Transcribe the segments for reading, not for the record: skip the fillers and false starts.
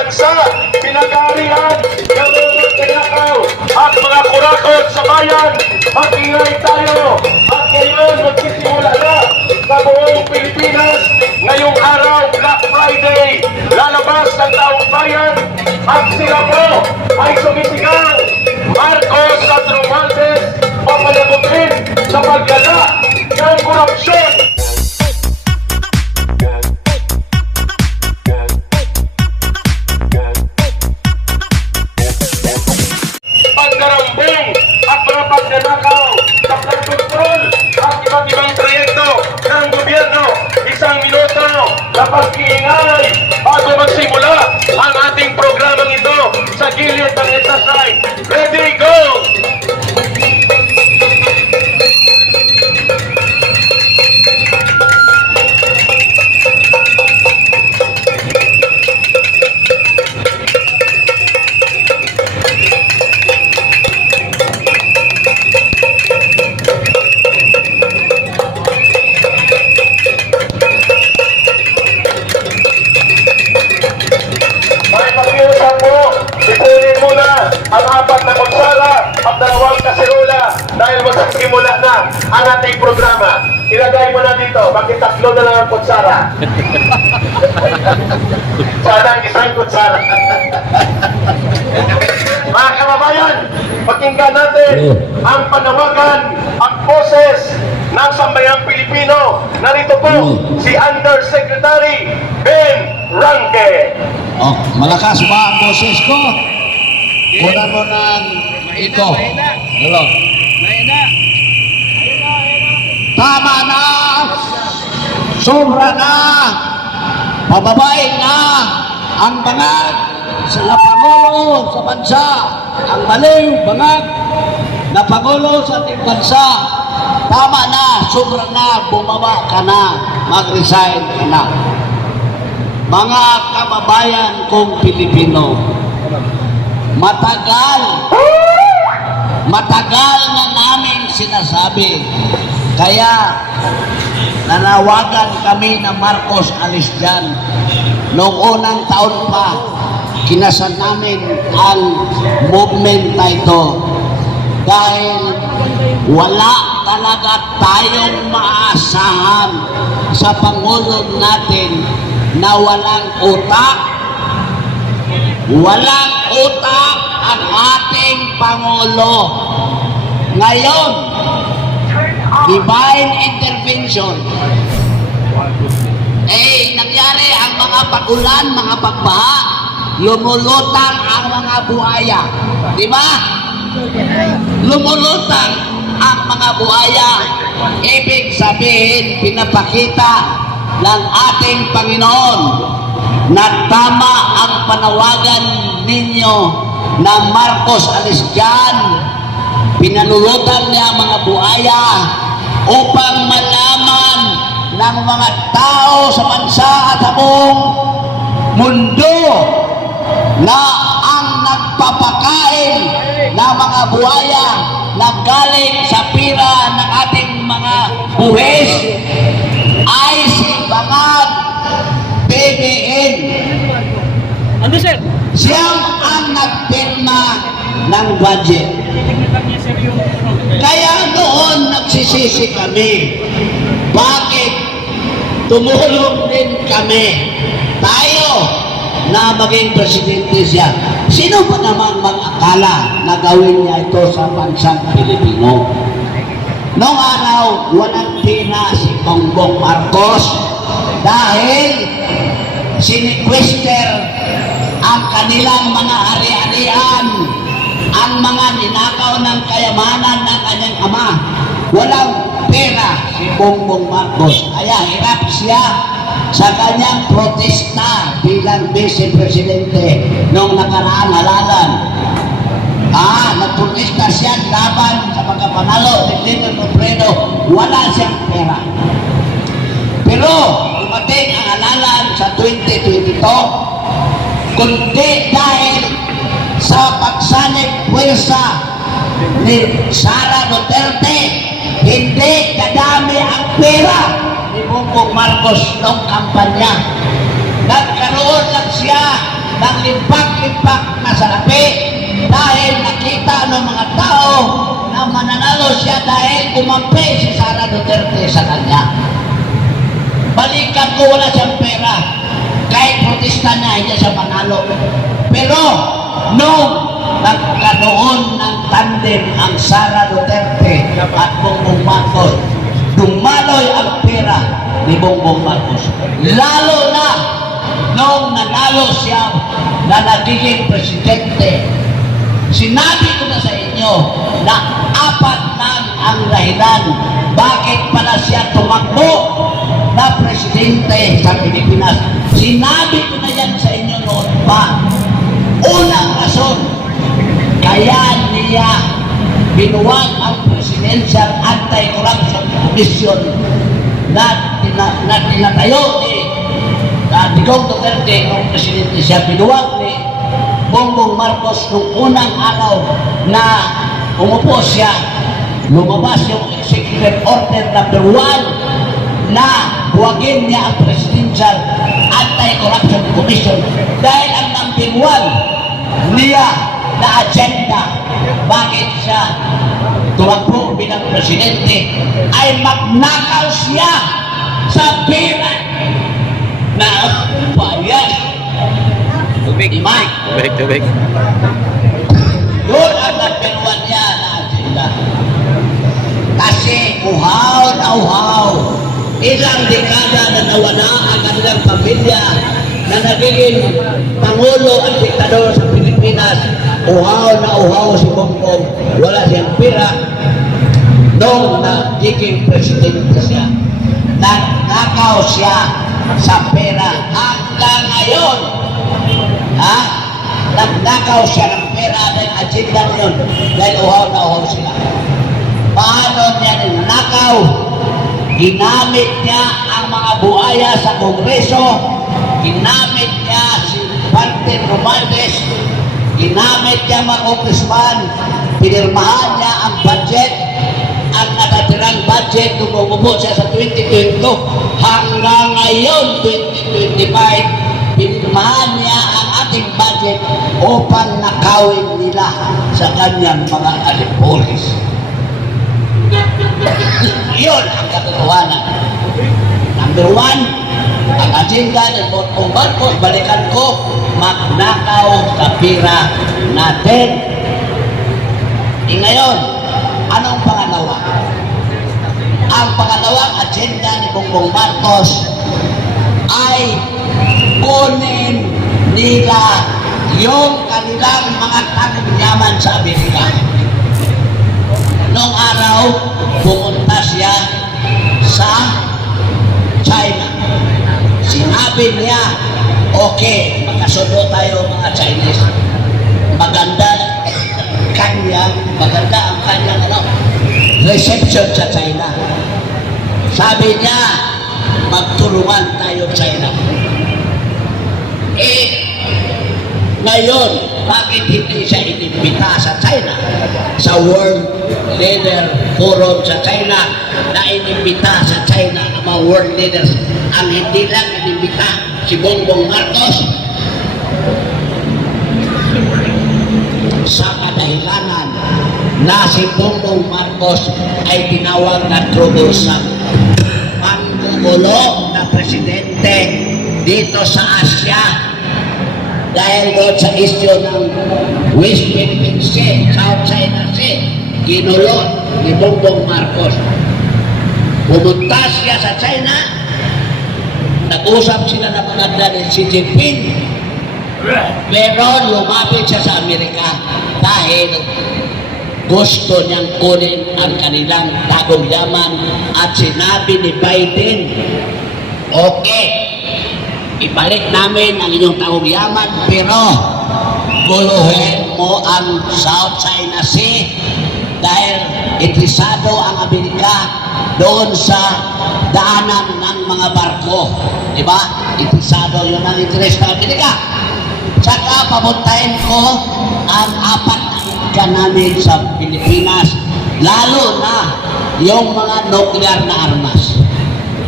bansa, pinag-aarihan ng mga tinakaw at mga kurakot sa bayan. Mag-ingay tayo at ngayon magsisimula na sa buong Pilipinas. Ngayong araw, Black Friday, lalabas ang taong bayan at sila po ay sumisigaw. Marcos at Romualdez papalagutin sa paggala ng korupsyon. Pagkarambong at mga pagnanakaw sa pagkontrol at iba't ibang proyekto ng gobyerno. Isang minuto na pag-iingay bago magsimula ang ating programang ito sa gilid ng exercise. Ready, go! Ang apat na kutsara at dalawang kaserola dahil magsisimula na ang ating programa. Ilagay mo na dito, bakit tatlo na lang ang kutsara? Sana ang isang kutsara. Mga kababayan, pakinggan natin ang panawagan at poses ng sambayang Pilipino. Narito po si Undersecretary Ben Ranque. Oh, malakas ba ang boses ko? Kunan mo ng ito. Hello. Tama na. Sobra na. Pababain na ang bangag sa Pangulo sa bansa. Ang maliw bangag na Pangulo sa ating bansa. Tama na. Sobra na. Bumaba ka na. Mag-resign ka na. Mga kababayan kong Pilipino, matagal na namin sinasabi, kaya nanawagan kami na Marcos alis dyan. Noong unang taon pa, kinasan namin ang movement na ito dahil wala talaga tayong maasahan sa Pangulo natin na walang utak. Walang utak ang ating Pangulo. Ngayon, divine intervention. Nangyari ang mga pag-ulan, mga pagbaha, lumulutang ang mga buhaya. Di ba? Lumulutang ang mga buhaya. Ibig sabihin, pinapakita ng ating Panginoon na tama ang panawagan ninyo na Marcos alis dyan. Pinalulutan niya ang mga buhaya upang malaman ng mga tao sa bansa at sa buong mundo na ang nagpapakain ng mga buhaya na galing sa pira ng ating mga buhis ay si Bangag PBN. Ano sir? Siyang ang nagpirma ng budget. Kaya noon nagsisisi kami. Bakit? Tumulong din kami. Tayo na maging presidente siya. Sino ba naman mag-akala na gawin niya ito sa bansang Pilipino? Noong araw, walang pina si Bongbong Marcos dahil sinikwester ang kanilang mga ari-arian, ang mga ninakaw ng kayamanan ng kanyang ama. Walang pera si Bongbong Marcos. Kaya hirap siya sa kanyang protesta bilang vice-presidente noong nakaraan halalan. Nagprotesta siya laban sa pagkapanalo ni Tito Robredo. Wala siyang pera. Pero dumating ang halalan sa 2022, kundi dahil sa pagsanib puwersa ni Sara Duterte, hindi kadami ang pera ni Bongbong Marcos noong kampanya. Nagkaroon lang siya ng limpak-limpak na salapi dahil nakita ng mga tao na mananalo siya dahil kumampi si Sara Duterte sa kanya. Balikan ko, wala siyang pera. Kahit protesta na, hindi siya manalo. Pero, nung nagkaroon ng tandem ang Sara Duterte at Bongbong Marcos, dumaloy ang pera ni Bongbong Marcos. Lalo na nung nanalo siya na nagiging presidente. Sinabi ko na sa inyo na apat lang ang dahilan bakit pala siya tumakbo na presidente sa Pilipinas. Sinabi ko na yan sa inyo noon pa. Unang rason, kaya niya binuwag ang Presidential Anti-Corruption Commission na tinatayo ni Digong Duterte nung presidente siya. Binuwag ni Bongbong Marcos nung unang araw na umupo siya. Lumabas yung Executive Order number 1 na buwagin niya ang Presidential Anti-Corruption Commission dahil ang number 1 niya na agenda bakit siya tumakbo bilang presidente ay magnakaw siya sa pera na bayan. Tubig. Mike. Tubig. Yun ang number 1 niya na agenda. Kasi uhaw na uhaw. Ilang dekada na nawala ang kanilang pamilya na nagiging Pangulo at Diktador sa Pilipinas. Uhaw na uhaw si Bongbong. Wala siyang pera. Nung nagiging presidente siya, nagnakaw siya sa pera. Hanggang ngayon, nagnakaw siya ng pera dahil agenda ngayon dahil uhaw na uhaw sila. Paano niya ninakaw? Ginamit niya ang mga buhaya sa Kongreso, ginamit niya si Martin Romualdez, ginamit niya mga congressman, pinirmahan niya ang budget, ang natatirang budget nung umupo siya sa 2022 hanggang ngayon 2025, pinirmahan niya ang ating budget upang nakawin nila sa kanyang mga alipolis. Yun ang katotohanan. Number 1, ang agenda ng Bongbong Marcos, balikan ko, magnakaw sa pira natin. Ngayon, anong pangalawa? Ang pangalawang agenda ni Bongbong Marcos ay kunin nila yung kanilang mga tanong-yaman sa Amerika. Noong araw, pumunta siya sa China. Sinabi niya, okay, magkasundo tayo mga Chinese. Maganda ang kanyang reception sa China. Sabi niya, magtulungan tayo China. Ngayon, bakit hindi siya inimbita sa China? Sa World Leader Forum sa China, na inimbita sa China ang mga world leaders. Ang hindi lang inimbita si Bongbong Marcos sa kadahilanan na si Bongbong Marcos ay tinawag na troublesome, panggugulo na presidente dito sa Asia. Dahil doon sa issue ng West Philippine Sea, South China Sea, ginulo ni Bongbong Marcos. Pumunta siya sa China, nag-usap sila ng maganda ni Xi Jinping, pero lumapit siya sa Amerika dahil gusto niyang kunin ang kanilang tagong yaman at sinabi ni Biden, okay, ibalik namin ang inyong tagong yaman, pero guluhin mo ang South China Sea dahil interesado ang Amerika doon sa daanan ng mga barko. Diba? Interesado yun ang interest ng Amerika. Tsaka papuntahin ko ang apat na ika namin sa Pilipinas, lalo na yung mga nuclear na armas.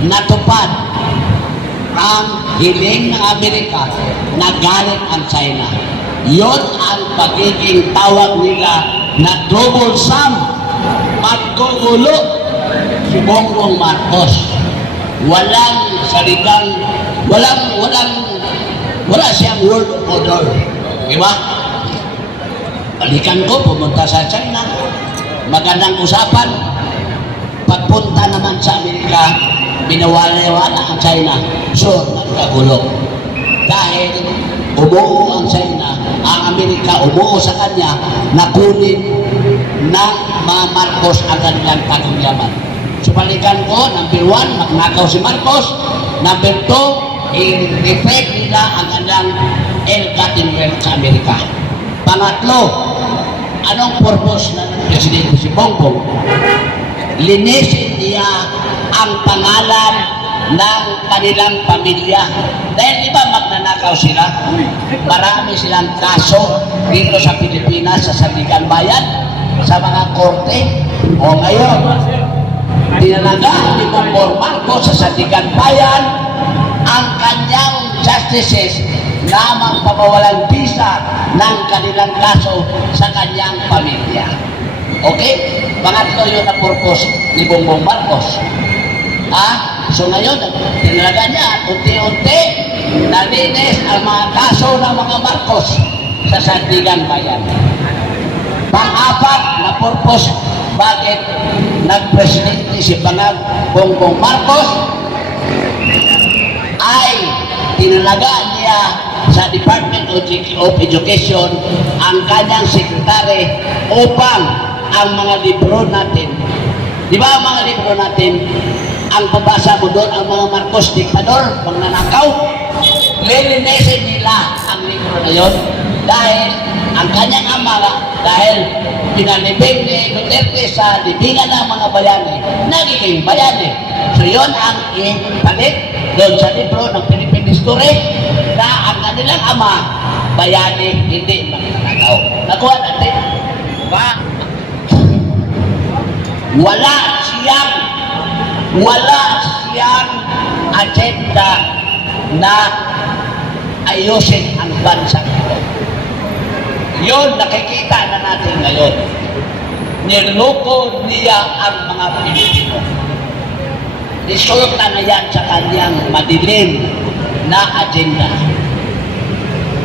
Natupad ang hiling ng Amerika na galit ang China. Yon ang pagiging tawag nila na double sum. Magkugulo si Bongbong Marcos. Walang salitang, wala siyang word of order. Di ba? Balikan ko, pumunta sa China. Magandang usapan. Pagpunta naman sa Amerika, binawala-wala ang China. So, nagkagulo. Dahil umuo ang China, ang Amerika umuo sa kanya na kunin ng mga Marcos ang kanilang panungyaman. So, balikan ko, number 1, magnakaw si Marcos. Number 2, i-reflect nila ang kanilang ill-gotten wealth sa Amerika. Pangatlo, anong purpose ng Presidente si Bongbong? Linisin niya ang pangalan ng kanilang pamilya. Dahil di ba magnanakaw sila? Marami silang kaso dito sa Pilipinas, sa Sandigan Bayan, sa mga korte. O ngayon, dinalaga ni Bongbong Marcos sa Sandigan Bayan ang kanyang justices na magpapawalang visa ng kanilang kaso sa kanyang pamilya. Okay? Pangatlo yun ang purpose ni Bongbong Marcos. So ngayon, tinalaga niya, unti-unti, nalinis ang mga kaso ng mga Marcos sa Sandigan Bayan. Pang-apat na purpose, bakit nag-presidente si Bongbong Marcos ay tinalaga niya sa Department of Education ang kanyang sekretary upang ang mga libro natin, di ba ang mga libro natin, ang pabasa mo doon, ang mga Marcos diktador, magnanakaw, lilinisin nila ang libro na yun dahil ang kanyang ama, dahil pinalibing ni Duterte sa libingan ng mga bayani, nagiging bayani. So yun ang ipalit doon sa libro ng Philippine History na ang kanilang ama, bayani, hindi magnanakaw. Nakuha natin? Ba? Wala siyang agenda na ayusin ang bansa ito. Yun, nakikita na natin ngayon. Niloko niya ang mga Pilipino. Resulta na yan sa kanyang madilim na agenda.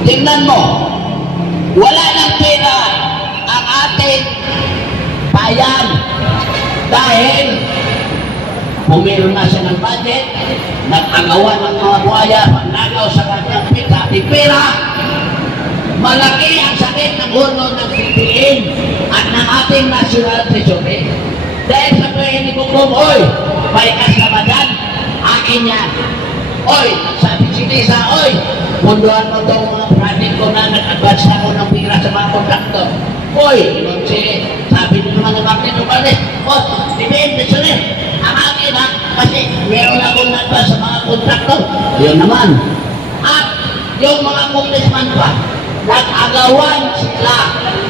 Tingnan mo, wala ng pera ang ating bayan dahil pumeron na siya ng budget, nag-agawan ng mga buhaya, magnagaw sa kanyang pera. Malaki ang sakit ng ulo ng PPN at ng ating National Treasury. Dahil sabihin ni Bongbong, oy, paikas na ba dyan? Akin yan. Oy, sabi si Lisa, oy, punduan mo itong mga project ko na nag-advance ako ng pira sa mga kontraktor. Oy, sabi nyo naman ng Martin Lupales, oh, depende sa rin. Ang akin ha, kasi meron akong nag-advance sa mga kontraktor. Yun naman. At yung mga congressman pa, nag-agawan sila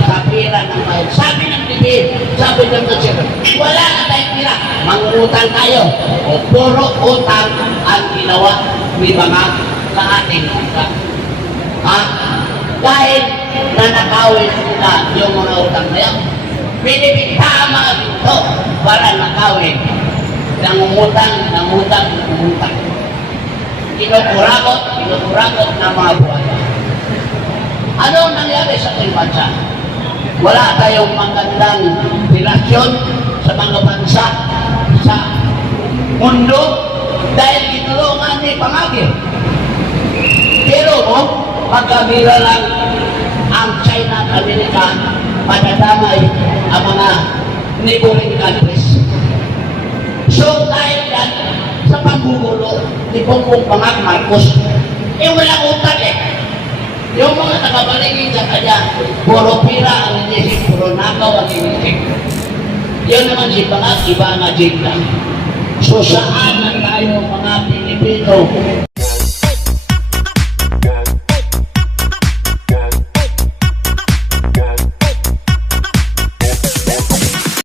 sa pira ng bayan. Sabi ng bibig, sabi ng Duterte, wala na tayong pira, mangutang tayo. O puro utang ang ginawa ni mga sa ating utang. Dahil nanakawin sila yung mga utang na yan, pinipintama dito para nakawin. Nangungutang. Kinukurakot ng mga buhaya. Ano ang nangyari sa ating bansa? Wala tayong magandang relasyon sa mga bansa sa mundo dahil tinulungan ni Pangagil. Pero magkabila lang ang China at Amerika, madadamay ang mga neighboring countries. So dahil yan sa panggugulo ni Bongbong Marcos, walang utang Yung mga tagapaligid sa kanya, puro pira ang inisip, puro nakaw ang inisip. Yun naman si Pangag, iba ang agenda. So saan na tayo mga Pilipino